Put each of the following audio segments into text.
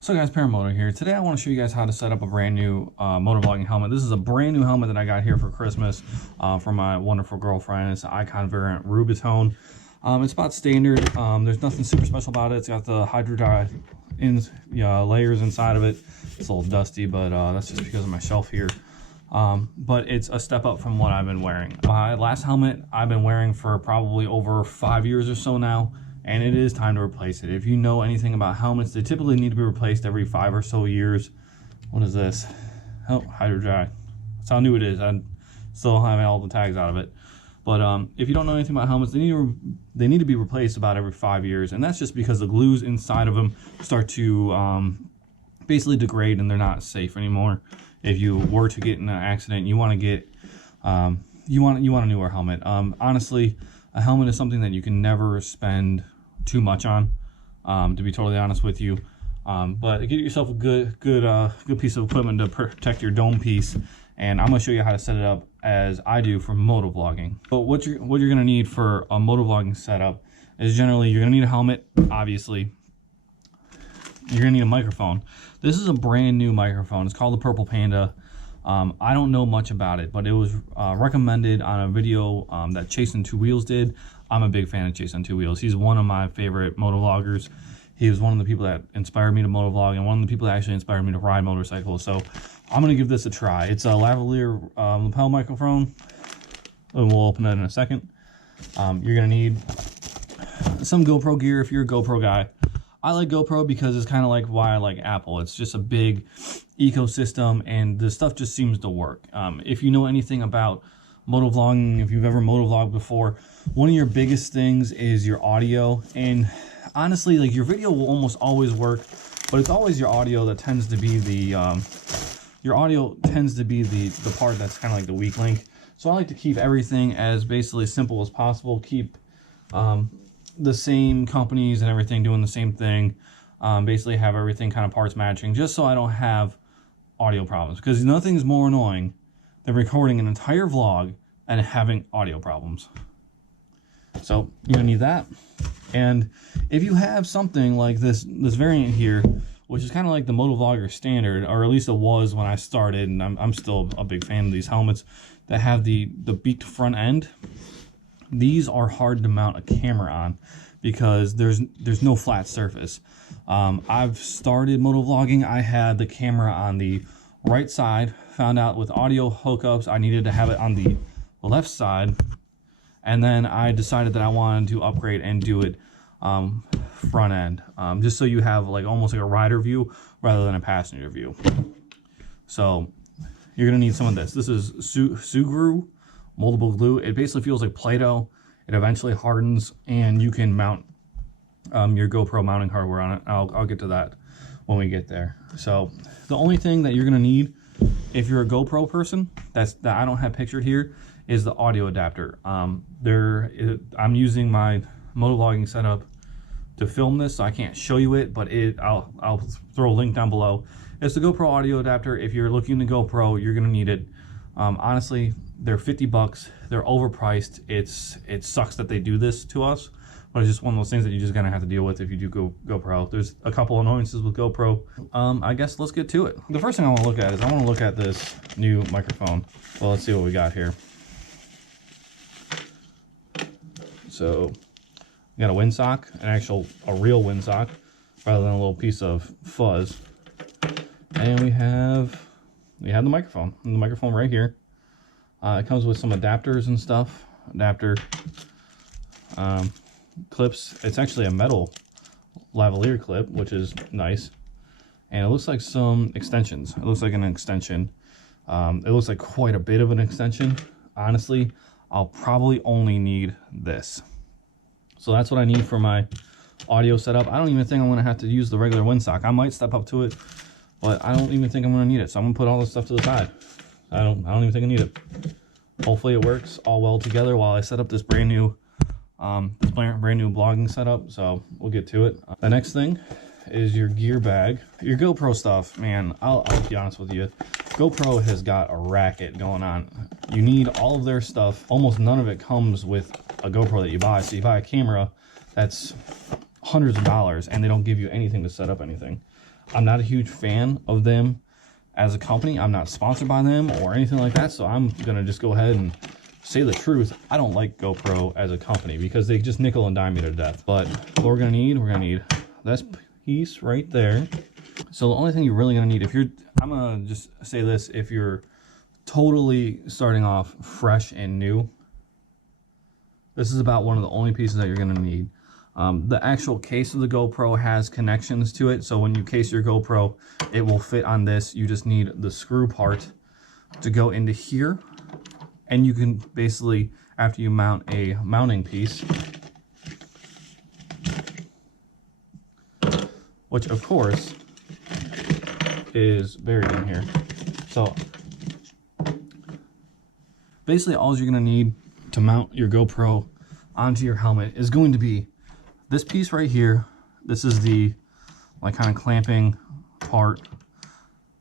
So guys, Paramoto here. Today I want to show you guys how to set up a brand new motovlogging helmet. This is a brand new helmet that I got here for Christmas from my wonderful girlfriend. It's an Icon variant Rubitone. It's about standard. There's nothing super special about it. It's got the hydro layers inside of it. It's a little dusty, but that's just because of my shelf here. But it's a step up from what I've been wearing. My last helmet I've been wearing for probably over 5 years or so now. And it is time to replace it. If you know anything about helmets, they typically need to be replaced every 5 or so years. What is this? Oh, hydro dry. That's how new it is. I still haven't all the tags out of it. But if you don't know anything about helmets, they need to be replaced about every 5 years. And that's just because the glues inside of them start to basically degrade and they're not safe anymore. If you were to get in an accident, you want to get you want a newer helmet. Honestly, a helmet is something that you can never spend too much on, to be totally honest with you. But get yourself a good piece of equipment to protect your dome piece, and I'm gonna show you how to set it up as I do for motovlogging. So what you're gonna need for a motovlogging setup is generally you're gonna need a helmet, obviously. You're gonna need a microphone. This is a brand new microphone. It's called the Purple Panda. I don't know much about it, but it was recommended on a video that Chasing Two Wheels did. I'm a big fan of Chasing Two Wheels. He's one of my favorite motovloggers. He was one of the people that inspired me to motovlog and one of the people that actually inspired me to ride motorcycles. So I'm going to give this a try. It's a lavalier lapel microphone, and we'll open it in a second. You're going to need some GoPro gear if you're a GoPro guy. I like GoPro because it's kind of like why I like Apple. It's just a big ecosystem and the stuff just seems to work. If you know anything about motovlogging, if you've ever motovlogged before, one of your biggest things is your audio. And honestly, like, your video will almost always work, but it's always your audio that tends to be the part that's kind of like the weak link. So I like to keep everything as basically simple as possible. Keep the same companies and everything doing the same thing. Basically have everything kind of parts matching, just so I don't have audio problems, because nothing's more annoying than recording an entire vlog and having audio problems. So you're gonna need that. And if you have something like this variant here, which is kind of like the motovlogger standard, or at least it was when I started, and I'm still a big fan of these helmets that have the beaked front end. These are hard to mount a camera on because there's no flat surface. I've started motovlogging. I had the camera on the right side, found out with audio hookups I needed to have it on the left side, and then I decided that I wanted to upgrade and do it front end, just so you have like almost like a rider view rather than a passenger view. So you're gonna need some of this. This is Sugru moldable glue. It basically feels like Play-Doh. It eventually hardens, and you can mount your GoPro mounting hardware on it. I'll get to that when we get there. So the only thing that you're gonna need if you're a GoPro person that I don't have pictured here is the audio adapter. I'm using my motovlogging setup to film this, so I can't show you it, but I'll throw a link down below. It's the GoPro audio adapter. If you're looking to GoPro, you're gonna need it. Honestly, they're 50 bucks. They're overpriced. It sucks that they do this to us, but it's just one of those things that you're just gonna have to deal with if you do GoPro. There's a couple annoyances with GoPro. I guess let's get to it. The first thing I want to look at is I want to look at this new microphone. Well, let's see what we got here. So we got a windsock, a real windsock, rather than a little piece of fuzz. And we have the microphone. And the microphone right here. It comes with some adapters and stuff. Clips. It's actually a metal lavalier clip, which is nice. And it looks like some extensions. It looks like an extension. It looks like quite a bit of an extension. Honestly, I'll probably only need this. So that's what I need for my audio setup. I don't even think I'm going to have to use the regular windsock. I might step up to it, but I don't even think I'm going to need it. So I'm going to put all this stuff to the side. I don't even think I need it. Hopefully it works all well together while I set up this brand new vlogging setup. So we'll get to it. The next thing is your gear bag. Your GoPro stuff, man, I'll be honest with you. GoPro has got a racket going on. You need all of their stuff. Almost none of it comes with a GoPro that you buy. So you buy a camera that's hundreds of dollars and they don't give you anything to set up anything. I'm not a huge fan of them as a company. I'm not sponsored by them or anything like that, so I'm gonna just go ahead and say the truth. I don't like GoPro as a company because they just nickel and dime me to death. But what we're gonna need this piece right there. So the only thing you're really gonna need, I'm gonna just say this, if you're totally starting off fresh and new, this is about one of the only pieces that you're gonna need. The actual case of the GoPro has connections to it, so when you case your GoPro, it will fit on this. You just need the screw part to go into here, and you can basically, after you mount a mounting piece, which of course is buried in here. So basically all you're gonna need to mount your GoPro onto your helmet is going to be this piece right here. This is the like kind of clamping part.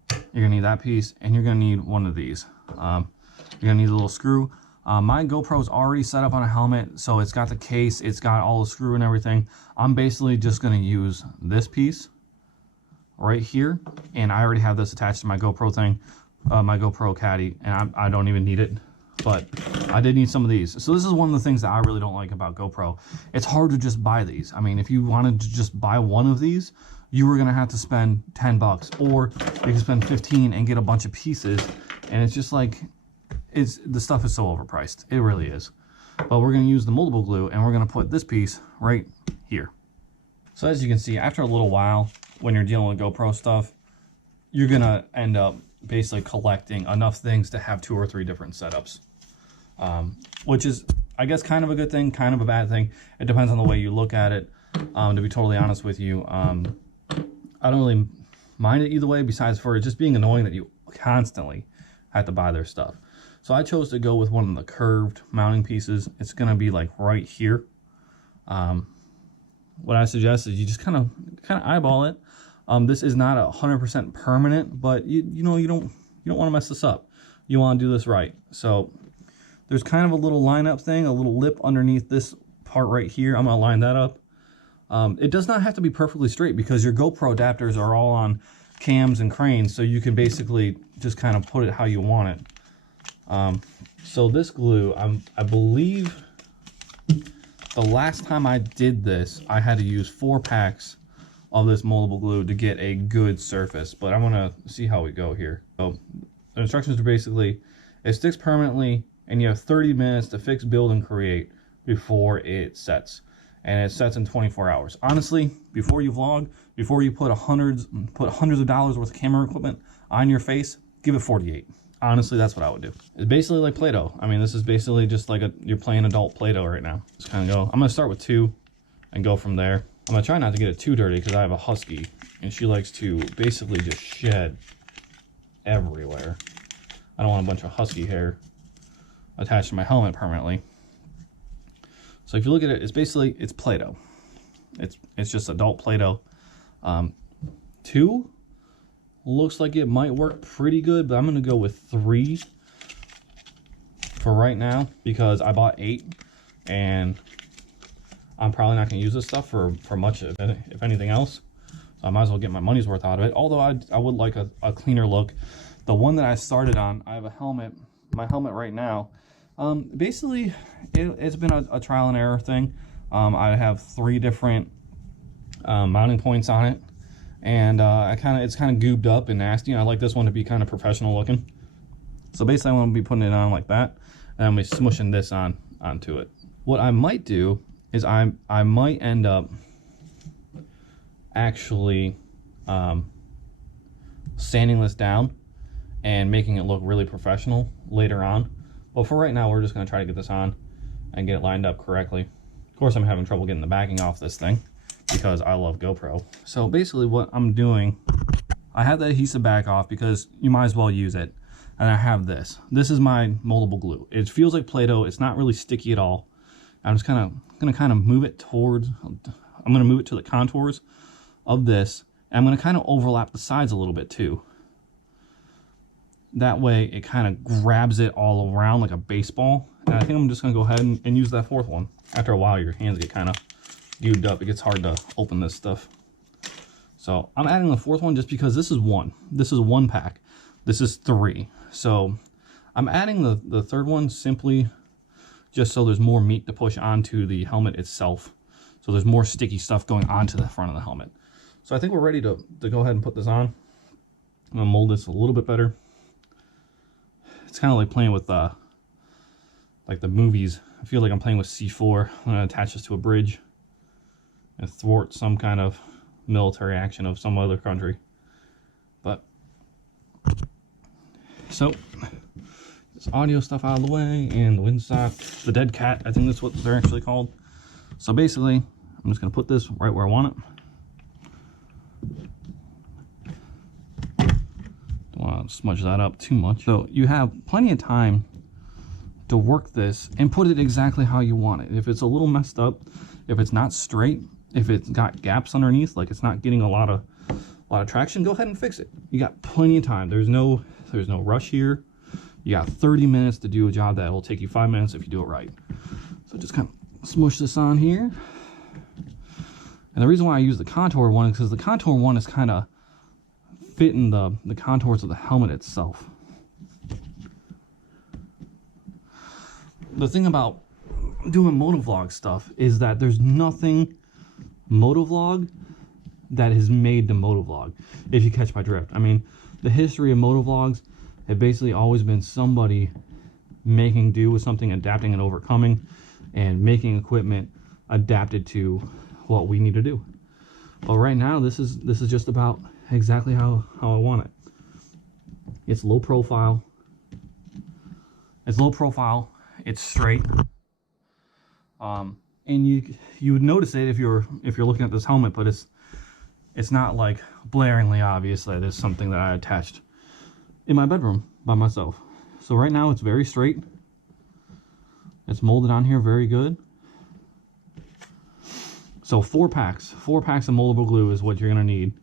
You're gonna need that piece, and you're gonna need one of these. You're gonna need a little screw. My GoPro is already set up on a helmet, so it's got the case, it's got all the screw and everything. I'm basically just gonna use this piece right here, and I already have this attached to my GoPro thing, my GoPro Caddy, and I don't even need it. But I did need some of these. So this is one of the things that I really don't like about GoPro. It's hard to just buy these. I mean, if you wanted to just buy one of these, you were gonna have to spend 10 bucks, or you can spend 15 and get a bunch of pieces. And it's just like, the stuff is so overpriced. It really is. But we're gonna use the moldable glue, and we're gonna put this piece right here. So as you can see, after a little while, when you're dealing with GoPro stuff, you're gonna end up basically collecting enough things to have 2 or 3 different setups. Which is, I guess, kind of a good thing, kind of a bad thing. It depends on the way you look at it. To be totally honest with you, I don't really mind it either way, besides for it just being annoying that you constantly have to buy their stuff. So I chose to go with one of the curved mounting pieces. It's going to be like right here. What I suggest is you just kind of eyeball it. This is not 100% permanent, but you don't want to mess this up. You want to do this right. So there's kind of a little lineup thing, a little lip underneath this part right here. I'm going to line that up. It does not have to be perfectly straight because your GoPro adapters are all on cams and cranes, so you can basically just kind of put it how you want it. So this glue, I believe the last time I did this, I had to use 4 packs of this moldable glue to get a good surface, but I'm going to see how we go here. So the instructions are basically, it sticks permanently, and you have 30 minutes to fix, build, and create before it sets. And it sets in 24 hours. Honestly, before you vlog, before you put hundreds of dollars worth of camera equipment on your face, give it 48. Honestly, that's what I would do. It's basically like Play-Doh. I mean, this is basically just like you're playing adult Play-Doh right now. Just kind of go. I'm gonna start with 2 and go from there. I'm gonna try not to get it too dirty because I have a husky and she likes to basically just shed everywhere. I don't want a bunch of husky hair attached to my helmet permanently. So if you look at it, it's Play-Doh. It's just adult Play-Doh. 2 looks like it might work pretty good, but I'm gonna go with 3 for right now because I bought 8 and I'm probably not gonna use this stuff for much, if anything else. So I might as well get my money's worth out of it. Although I would like a cleaner look. The one that I started on, I have a helmet, my helmet right now. Basically, it's been a trial and error thing. I have 3 different mounting points on it, and it's kind of goobed up and nasty. And I like this one to be kind of professional looking. So basically, I want to be putting it on like that, and I'm gonna be smushing this onto it. What I might do is I might end up actually sanding this down and making it look really professional later on. But for right now, we're just going to try to get this on and get it lined up correctly. Of course, I'm having trouble getting the backing off this thing because I love GoPro. So basically what I'm doing, I have the adhesive back off because you might as well use it. And I have this. This is my moldable glue. It feels like Play-Doh. It's not really sticky at all. I'm just going to move it towards, I'm going to move it to the contours of this. And I'm going to kind of overlap the sides a little bit too. That way it kind of grabs it all around like a baseball. And I think I'm just going to go ahead and use that 4th one. After a while, your hands get kind of glued up. It gets hard to open this stuff. So I'm adding the fourth one just because this is one. This is one pack. This is 3. So I'm adding the third one simply just so there's more meat to push onto the helmet itself. So there's more sticky stuff going onto the front of the helmet. So I think we're ready to go ahead and put this on. I'm gonna mold this a little bit better. It's kind of like playing with like the movies. I feel like I'm playing with C4. I'm gonna attach this to a bridge and thwart some kind of military action of some other country. But so this audio stuff out of the way, and the windsock, the dead cat, I think that's what they're actually called. So basically, I'm just gonna put this right where I want it. Don't want to smudge that up too much. So you have plenty of time to work this and put it exactly how you want it. If it's a little messed up, if it's not straight, if it's got gaps underneath, like it's not getting a lot of traction, go ahead and fix it. You got plenty of time. There's no rush here. You got 30 minutes to do a job that will take you 5 minutes if you do it right. So just kind of smush this on here. And the reason why I use the contour one is because the contour one is kind of fitting the contours of the helmet itself. The thing about doing motovlog stuff is that there's nothing motovlog that is made to motovlog, if you catch my drift. I mean, the history of motovlogs have basically always been somebody making do with something, adapting and overcoming, and making equipment adapted to what we need to do. But right now, this is just about exactly how I want it. It's low profile. It's low profile. It's straight. And you would notice it if you're looking at this helmet, but it's not like blaringly obvious that it's something that I attached in my bedroom by myself. So right now it's very straight. It's molded on here very good. So 4 packs of moldable glue is what you're gonna need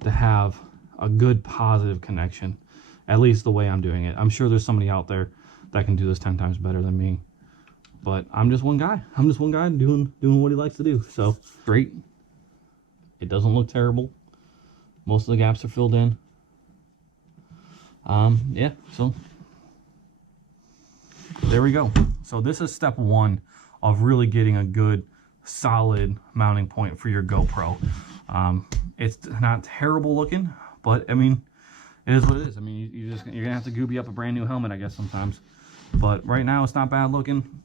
to have a good positive connection, at least the way I'm doing it. I'm sure there's somebody out there that can do this 10 times better than me, but I'm just one guy. I'm just one guy doing what he likes to do. So straight. It doesn't look terrible. Most of the gaps are filled in. Yeah, so there we go. So this is step 1 of really getting a good solid mounting point for your GoPro. It's not terrible looking, but I mean, it is what it is. I mean, you're gonna have to goopy up a brand new helmet, I guess, sometimes. But right now it's not bad looking.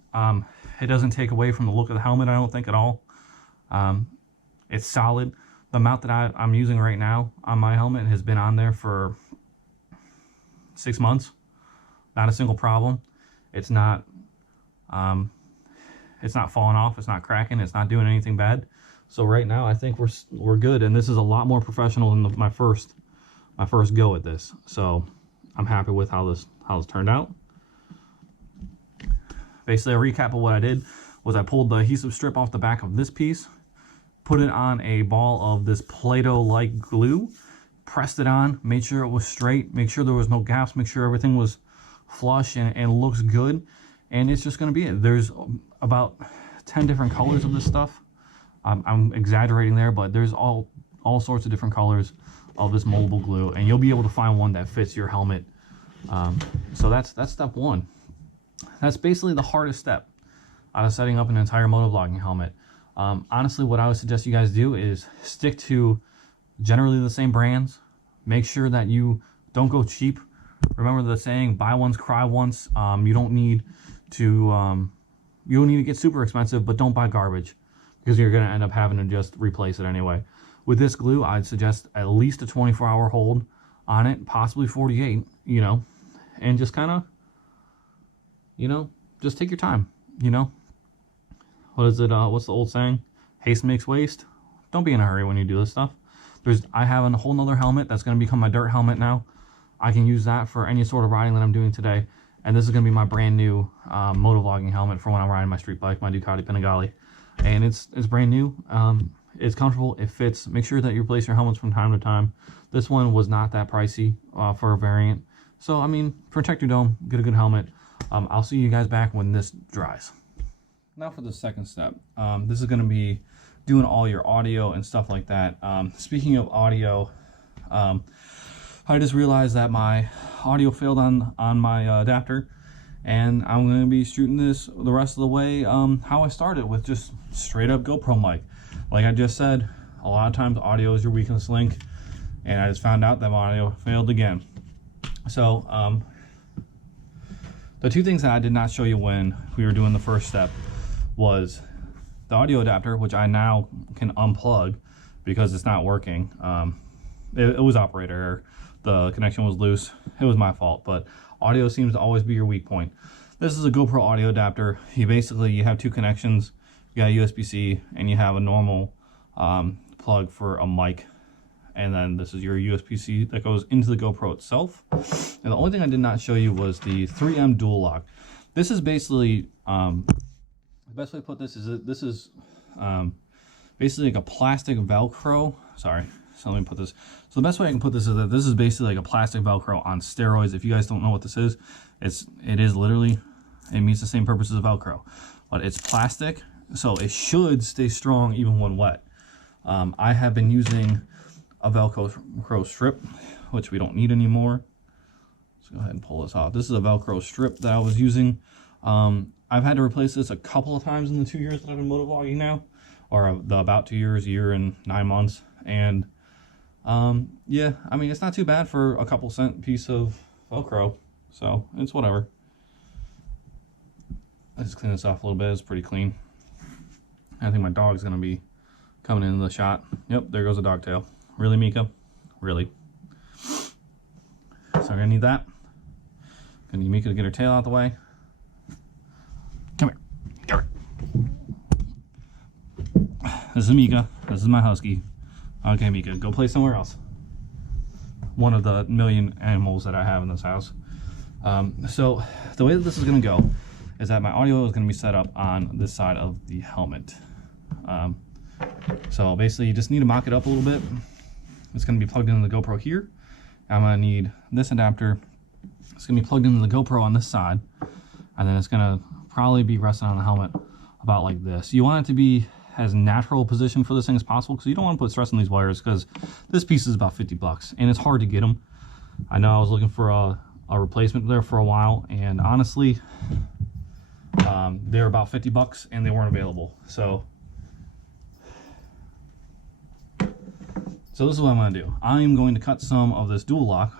It doesn't take away from the look of the helmet, I don't think, at all. It's solid. The mount that I'm using right now on my helmet has been on there for 6 months. Not a single problem. It's not falling off. It's not cracking. It's not doing anything bad. So right now I think we're good. And this is a lot more professional than my first go at this. So I'm happy with how this turned out. Basically, a recap of what I did was I pulled the adhesive strip off the back of this piece, put it on a ball of this Play-Doh-like glue, pressed it on, made sure it was straight, make sure there was no gaps, make sure everything was flush and looks good. And it's just going to be it. There's about 10 different colors of this stuff. I'm exaggerating there, but there's all sorts of different colors of this moldable glue, and you'll be able to find one that fits your helmet. So that's step 1. That's basically the hardest step out of setting up an entire motovlogging helmet. Honestly, what I would suggest you guys do is stick to generally the same brands. Make sure that you don't go cheap. Remember the saying, buy once, cry once. You don't need to get super expensive, but don't buy garbage, because you're going to end up having to just replace it anyway. With this glue, I'd suggest at least a 24-hour hold on it, possibly 48, and just kind of, just take your time, What is it? What's the old saying? Haste makes waste. Don't be in a hurry when you do this stuff. I have a whole nother helmet that's going to become my dirt helmet now. I can use that for any sort of riding that I'm doing today. And this is going to be my brand new motovlogging helmet for when I'm riding my street bike, my Ducati Panigale. And it's brand new. It's comfortable. It fits. Make sure that you replace your helmets from time to time. This one was not that pricey for a variant. So, I mean, protect your dome. Get a good helmet. I'll see you guys back when this dries. Now for the second step. This is going to be doing all your audio and stuff like that. Speaking of audio, I just realized that my audio failed on my adapter, and I'm going to be shooting this the rest of the way how I started, with just straight up GoPro mic. Like I just said, a lot of times audio is your weakest link, and I just found out that my audio failed again. So the two things that I did not show you when we were doing the first step was the audio adapter, which I now can unplug because it's not working. It was operator error. The connection was loose. It was my fault, but audio seems to always be your weak point. This is a GoPro audio adapter. You have two connections. You got USB-C, and you have a normal plug for a mic, and then this is your USB-C that goes into the GoPro itself. And the only thing I did not show you was the 3M dual lock. This is basically the best way to put this is basically like a plastic Velcro. Sorry, so let me put this. So the best way I can put this is that this is basically like a plastic Velcro on steroids. If you guys don't know what this is, it is literally, it meets the same purpose as Velcro, but it's plastic, so it should stay strong even when wet. I have been using a Velcro strip, which we don't need anymore. Let's go ahead and pull this off. This is a Velcro strip that I was using. I've had to replace this a couple of times in the 2 years that I've been motovlogging now, or about 2 years, a year and 9 months. And yeah, I mean, it's not too bad for a couple cent piece of Velcro, so it's whatever. Let's clean this off a little bit. It's pretty clean. I think my dog's gonna be coming into the shot. Yep, there goes a dog tail. Really, Mika? Really? So I'm gonna need that. Gonna need Mika to get her tail out the way. Come here. Come here. This is Mika. This is my husky. Okay, Mika, go play somewhere else. One of the million animals that I have in this house. So the way that this is gonna go is that my audio is gonna be set up on this side of the helmet. So basically you just need to mock it up a little bit. It's gonna be plugged into the GoPro here. I'm gonna need this adapter. It's gonna be plugged into the GoPro on this side, and then it's gonna probably be resting on the helmet about like this. You want it to be as natural position for this thing as possible, because you don't want to put stress on these wires, because this piece is about 50 bucks and it's hard to get them. I know I was looking for a replacement there for a while, and honestly they're about 50 bucks and they weren't available. So this is what I'm going to do. I'm going to cut some of this dual lock.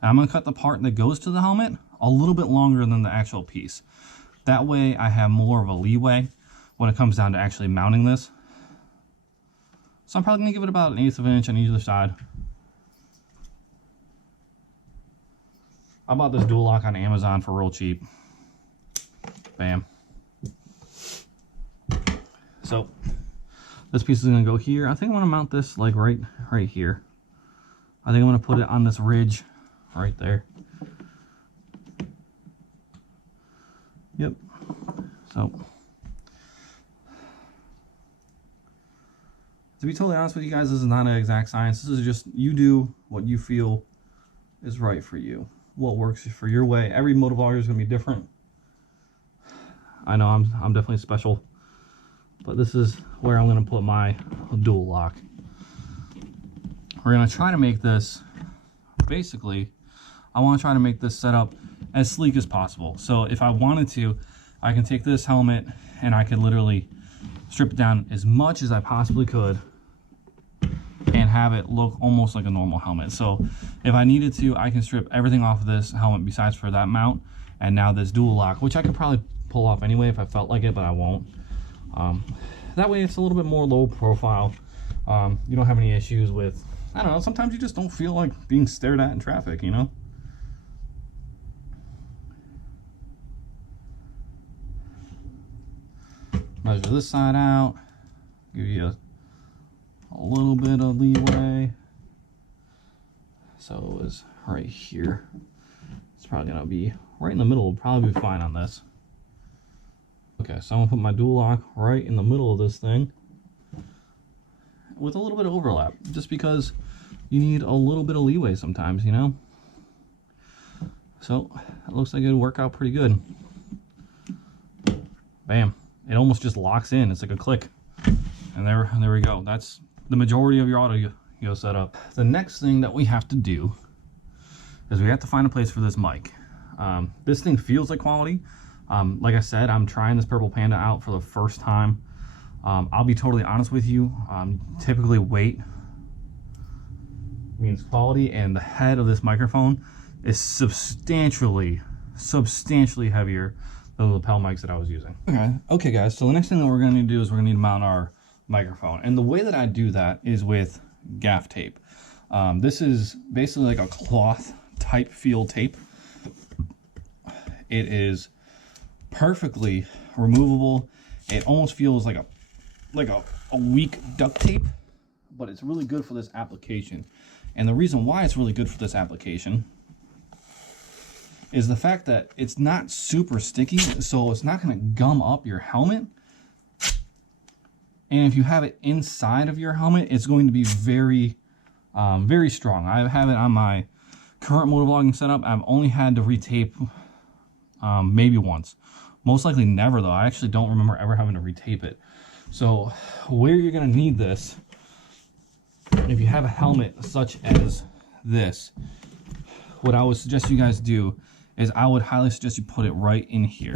I'm going to cut the part that goes to the helmet a little bit longer than the actual piece. That way I have more of a leeway when it comes down to actually mounting this. So I'm probably going to give it about 1/8 of an inch on either side. I bought this dual lock on Amazon for real cheap. Bam. So this piece is going to go here. I think I'm going to mount this like right here. I think I'm going to put it on this ridge right there. Yep. So to be totally honest with you guys, this is not an exact science. This is just, you do what you feel is right for you, what works for your way. Every motovlogger is going to be different. I know I'm definitely special, but this is where I'm going to put my dual lock. We're going to try to make this, basically, I want to try to make this setup as sleek as possible. So if I wanted to, I can take this helmet and I could literally strip it down as much as I possibly could and have it look almost like a normal helmet. So if I needed to, I can strip everything off of this helmet besides for that mount, and now this dual lock, which I could probably pull off anyway if I felt like it, but I won't. That way it's a little bit more low profile. You don't have any issues with, I don't know, sometimes you just don't feel like being stared at in traffic, you know? Measure this side out, give you a little bit of leeway. So it was right here. It's probably gonna be right in the middle, will probably be fine on this. Okay, so I'm gonna put my dual lock right in the middle of this thing with a little bit of overlap, just because you need a little bit of leeway sometimes, you know? So it looks like it'll work out pretty good. Bam. It almost just locks in. It's like a click. And there we go. That's the majority of your audio setup. The next thing that we have to do is we have to find a place for this mic. This thing feels like quality. Like I said, I'm trying this Purple Panda out for the first time. I'll be totally honest with you. Typically weight means quality, and the head of this microphone is substantially heavier than the lapel mics that I was using. Okay guys, so the next thing that we're gonna need to do is we're gonna need to mount our microphone. And the way that I do that is with gaff tape. This is basically like a cloth type feel tape. It is perfectly removable. It almost feels like a weak duct tape, but it's really good for this application. And the reason why it's really good for this application is the fact that it's not super sticky, so it's not going to gum up your helmet. And if you have it inside of your helmet, it's going to be very strong. I have it on my current motovlogging setup. I've only had to retape maybe once. Most likely never, though. I actually don't remember ever having to retape it. So where you're going to need this, if you have a helmet such as this, what I would suggest you guys do is I would highly suggest you put it right in here.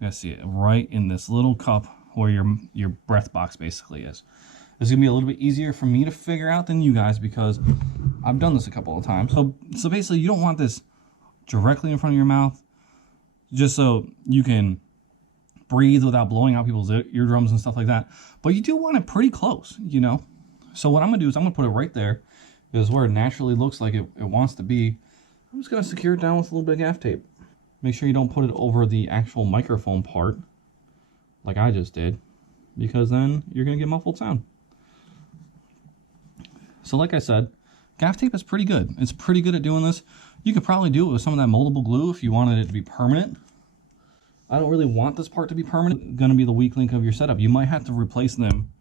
You guys see it right in this little cup where your breath box basically is. This is gonna be a little bit easier for me to figure out than you guys because I've done this a couple of times. So basically you don't want this directly in front of your mouth, just so you can breathe without blowing out people's eardrums and stuff like that. But you do want it pretty close, you know? So what I'm gonna do is I'm gonna put it right there, because where it naturally looks like it wants to be. I'm just gonna secure it down with a little bit of gaff tape. Make sure you don't put it over the actual microphone part, like I just did, because then you're gonna get muffled sound. So like I said, gaff tape is pretty good. It's pretty good at doing this. You could probably do it with some of that moldable glue if you wanted it to be permanent. I don't really want this part to be permanent. It's gonna be the weak link of your setup. You might have to replace them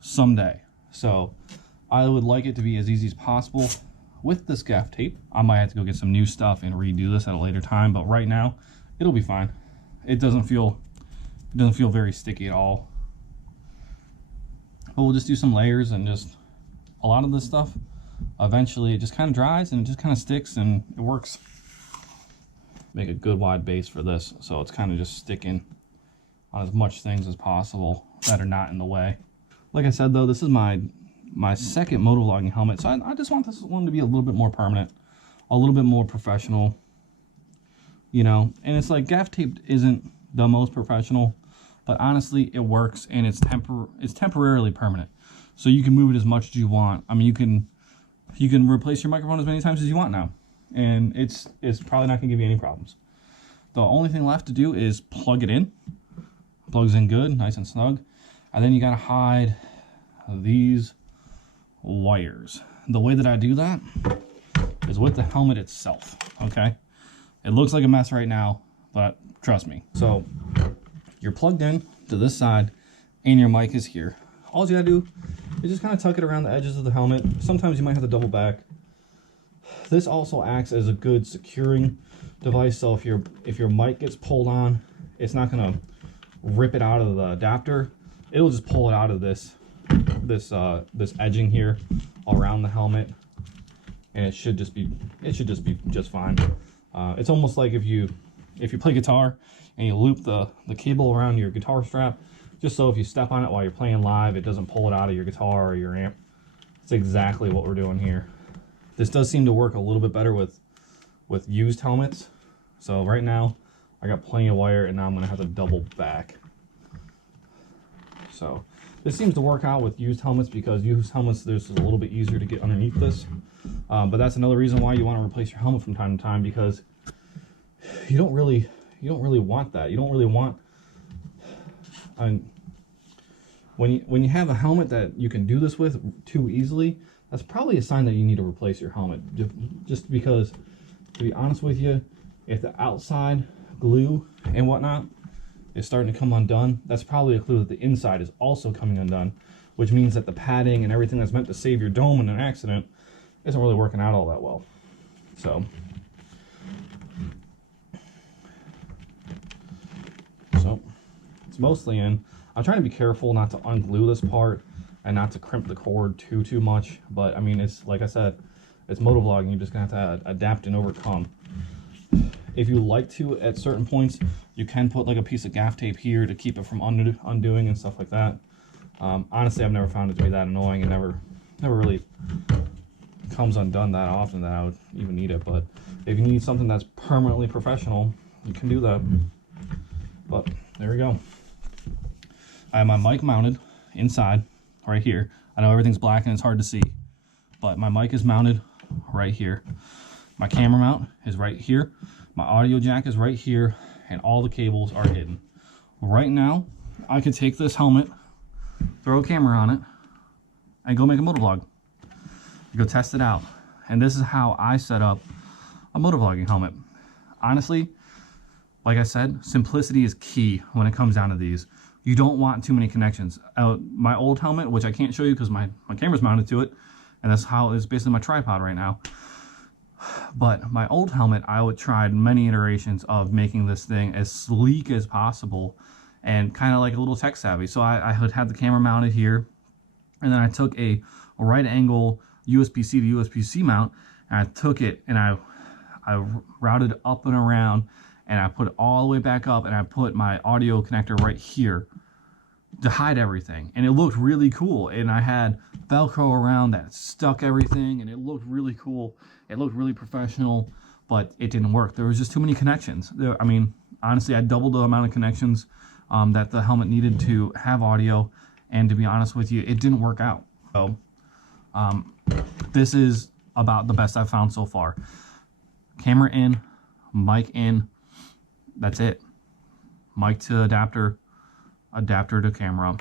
someday. So I would like it to be as easy as possible with this gaff tape. I might have to go get some new stuff and redo this at a later time, but right now it'll be fine. It doesn't feel very sticky at all. But we'll just do some layers, and just a lot of this stuff, eventually it just kind of dries and it just kind of sticks and it works. Make a good wide base for this, so it's kind of just sticking on as much things as possible that are not in the way. Like I said though, this is my second motovlogging helmet, so I just want this one to be a little bit more permanent, a little bit more professional, you know. And it's like gaff tape isn't the most professional, but honestly it works, and it's temporarily permanent, so you can move it as much as you want. I mean, you can replace your microphone as many times as you want now, and it's probably not gonna give you any problems. The only thing left to do is plug it in. Plugs in good, nice and snug, and then you gotta hide these wires. The way that I do that is with the helmet itself. Okay, it looks like a mess right now, but trust me. So you're plugged in to this side and your mic is here. All you gotta do is just kind of tuck it around the edges of the helmet. Sometimes you might have to double back. This also acts as a good securing device, so if your mic gets pulled on, it's not gonna rip it out of the adapter. It'll just pull it out of this edging here around the helmet, and it should just be just fine. It's almost like if you play guitar and you loop the cable around your guitar strap, just so if you step on it while you're playing live, it doesn't pull it out of your guitar or your amp. It's exactly what we're doing here. This does seem to work a little bit better with used helmets. So right now I got plenty of wire, and now I'm gonna have to double back. So this seems to work out with used helmets, because used helmets, there's a little bit easier to get underneath this. But that's another reason why you want to replace your helmet from time to time, because you don't really want that. You don't really want, when you have a helmet that you can do this with too easily, that's probably a sign that you need to replace your helmet. Just because, to be honest with you, if the outside glue and whatnot is starting to come undone, that's probably a clue that the inside is also coming undone, which means that the padding and everything that's meant to save your dome in an accident isn't really working out all that well. So it's mostly in. I'm trying to be careful not to unglue this part and not to crimp the cord too much. But I mean, it's like I said, it's motovlogging. You're just gonna have to adapt and overcome. If you like to, at certain points, you can put like a piece of gaff tape here to keep it from undoing and stuff like that. Honestly, I've never found it to be that annoying, and never really comes undone that often that I would even need it. But if you need something that's permanently professional, you can do that. But there we go. I have my mic mounted inside right here. I know everything's black and it's hard to see, but my mic is mounted right here. My camera mount is right here. My audio jack is right here, and all the cables are hidden. Right now, I could take this helmet, throw a camera on it, and go make a motovlog. Go test it out. And this is how I set up a motovlogging helmet. Honestly, like I said, simplicity is key when it comes down to these. You don't want too many connections. My old helmet, which I can't show you because my camera's mounted to it, and that's how it's basically my tripod right now. But my old helmet, I would tried many iterations of making this thing as sleek as possible and kind of like a little tech savvy. So I had the camera mounted here, and then I took a right angle USB-C to USB-C mount, and I took it and I routed up and around, and I put it all the way back up, and I put my audio connector right here to hide everything. And it looked really cool, and I had Velcro around that stuck everything, and it looked really cool. It looked really professional, but it didn't work. There was just too many connections. I mean, honestly, I doubled the amount of connections that the helmet needed to have audio, and to be honest with you, it didn't work out. So this is about the best I've found so far. Camera in, mic in, that's it. Mic to adapter, adapter to camera,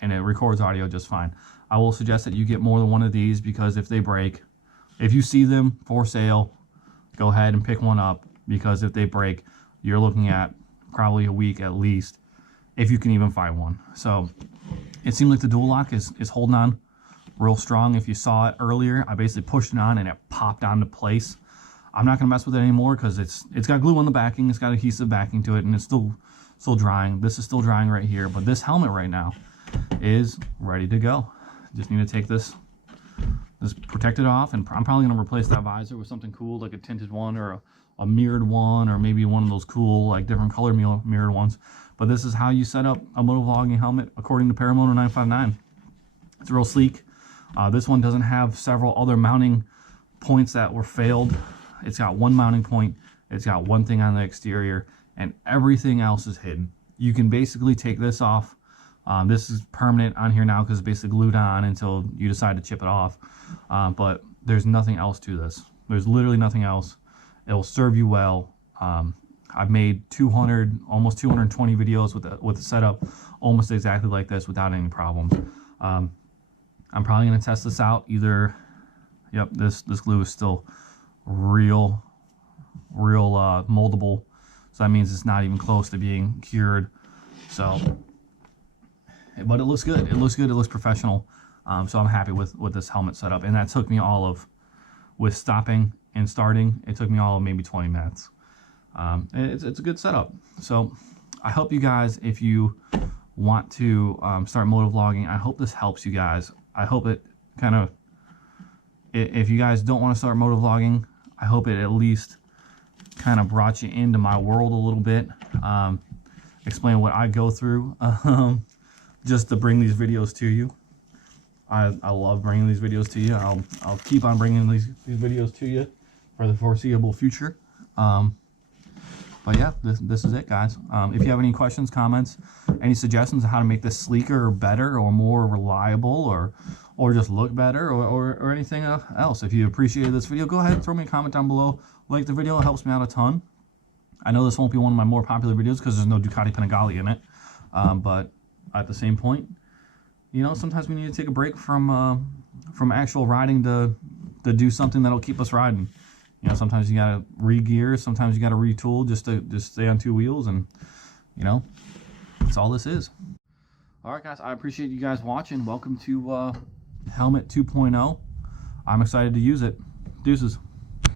and it records audio just fine. I will suggest that you get more than one of these, because if they break, if you see them for sale, go ahead and pick one up, because if they break, you're looking at probably a week at least, if you can even find one. So it seems like the dual lock is holding on real strong. If you saw it earlier, I basically pushed it on and it popped onto place. I'm not gonna mess with it anymore because it's got glue on the backing, it's got adhesive backing to it, and it's still drying. This is still drying right here, but this helmet right now is ready to go. Just need to take this protect it off, and I'm probably gonna replace that visor with something cool, like a tinted one or a mirrored one, or maybe one of those cool like different color mirrored ones. But this is how you set up a motovlogging helmet according to Paramoto 959. It's real sleek. This one doesn't have several other mounting points that were failed. It's got one mounting point, it's got one thing on the exterior, and everything else is hidden. You can basically take this off. This is permanent on here now because it's basically glued on until you decide to chip it off. But there's nothing else to this. There's literally nothing else. It'll serve you well. I've made almost 220 videos with the setup almost exactly like this without any problems. I'm probably going to test this out. Either, yep, this glue is still real moldable, so that means it's not even close to being cured. So, but it looks good. It looks good. It looks professional. So I'm happy with this helmet setup, and that took me with stopping and starting, it took me all of maybe 20 minutes. It's a good setup. So I hope you guys, if you want to start motovlogging, I hope this helps you guys. I hope it kind of, if you guys don't want to start motovlogging, I hope it at least kind of brought you into my world a little bit, explain what I go through, just to bring these videos to you. I love bringing these videos to you. I'll keep on bringing these videos to you for the foreseeable future. But yeah, this is it, guys. If you have any questions, comments, any suggestions on how to make this sleeker or better or more reliable or just look better or anything else, if you appreciated this video, go ahead and throw me a comment down below. Like the video, it helps me out a ton. I know this won't be one of my more popular videos because there's no Ducati Panigale in it. But at the same point, you know, sometimes we need to take a break from actual riding to do something that'll keep us riding. You know, sometimes you gotta re-gear, sometimes you gotta retool just to stay on two wheels, and you know, that's all this is. All right, guys, I appreciate you guys watching. Welcome to Helmet 2.0. I'm excited to use it. Deuces.